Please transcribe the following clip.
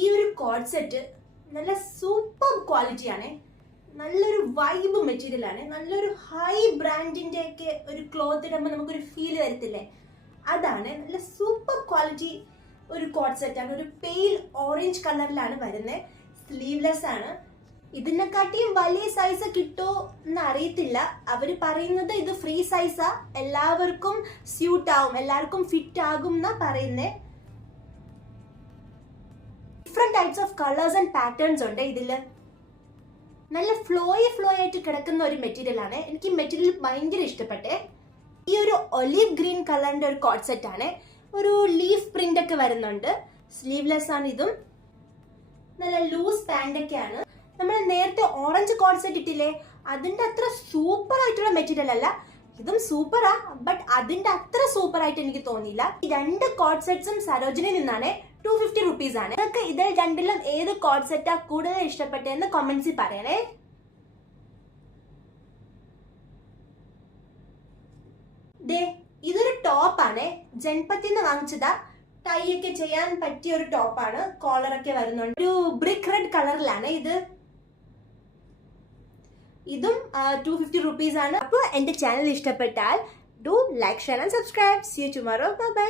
ഈ ഒരു code set നല്ല സൂപ്പർ ക്വാളിറ്റി ആണ്. നല്ലൊരു വൈബ് മെറ്റീരിയൽ ആണ്. നല്ലൊരു ഹൈ ബ്രാൻഡിന്റെ ഒക്കെ ഒരു ക്ലോത്ത് ഇടുമ്പോൾ നമുക്കൊരു ഫീൽ വരത്തില്ലേ, അതാണ്. നല്ല സൂപ്പർ ക്വാളിറ്റി ഒരു കോഡ് സെറ്റ് ആണ്. ഒരു പെയിൽ ഓറഞ്ച് കളറിലാണ് വരുന്നത്. സ്ലീവ്ലെസ് ആണ്. ഇതിനെക്കാട്ടിയും വലിയ സൈസ് കിട്ടോ എന്ന് അറിയത്തില്ല. അവര് പറയുന്നത് ഇത് ഫ്രീ സൈസാ, എല്ലാവർക്കും സ്യൂട്ട് ആവും, എല്ലാവർക്കും ഫിറ്റ് ആകും എന്നാ പറയുന്നേ. Different types of colours and patterns ഉണ്ട് ഇതില്. നല്ല ഫ്ലോ ആയിട്ട് കിടക്കുന്ന ഒരു മെറ്റീരിയൽ ആണ്. എനിക്ക് മെറ്റീരിയൽ ഭയങ്കര ഇഷ്ടപ്പെട്ടെ. ഈ ഒരു ഒലീവ് ഗ്രീൻ കളറിന്റെ ഒരു കോഡ് സെറ്റ് ആണ്. ഒരു ലീഫ് പ്രിന്റ് ഒക്കെ വരുന്നുണ്ട്. സ്ലീവ്ലെസ് ആണ് ഇതും. നല്ല ലൂസ് പാന്റ് ഒക്കെയാണ്. നമ്മൾ നേരത്തെ ഓറഞ്ച് കോഡ് സെറ്റ് ഇട്ടില്ലേ, അതിന്റെ അത്ര സൂപ്പർ ആയിട്ടുള്ള മെറ്റീരിയൽ അല്ല. ഇതും സൂപ്പറാ, ബട്ട് അതിന്റെ അത്ര സൂപ്പർ ആയിട്ട് എനിക്ക് തോന്നിയില്ല. ഈ രണ്ട് കോഡ് സെറ്റ്സും സരോജിനിയിൽ നിന്നാണ്. 250 rupees ആണ്. നിങ്ങൾക്ക് ഇതിൽ രണ്ടിലും ഏത് കോഡ് സെറ്റാ കൂടുതൽ ഇഷ്ടപ്പെട്ടതെന്ന് കമന്റ്സിൽ പറയണേ. ഇതൊരു ടോപ്പാണ്. ജൻപത്തിന്ന് വാങ്ങിച്ചതാ. ടൈ ഒക്കെ ചെയ്യാൻ പറ്റിയ ഒരു ടോപ്പാണ്. കോളർ ഒക്കെ വരുന്നുണ്ട്. ഒരു ബ്രിക്ക് റെഡ് കളറിലാണ് ഇത്. ഇതും 250 rupees ആണ്. അപ്പോൾ എന്റെ ചാനൽ ഇഷ്ടപ്പെട്ടാൽ do like, share and subscribe. See you tomorrow. Bye bye.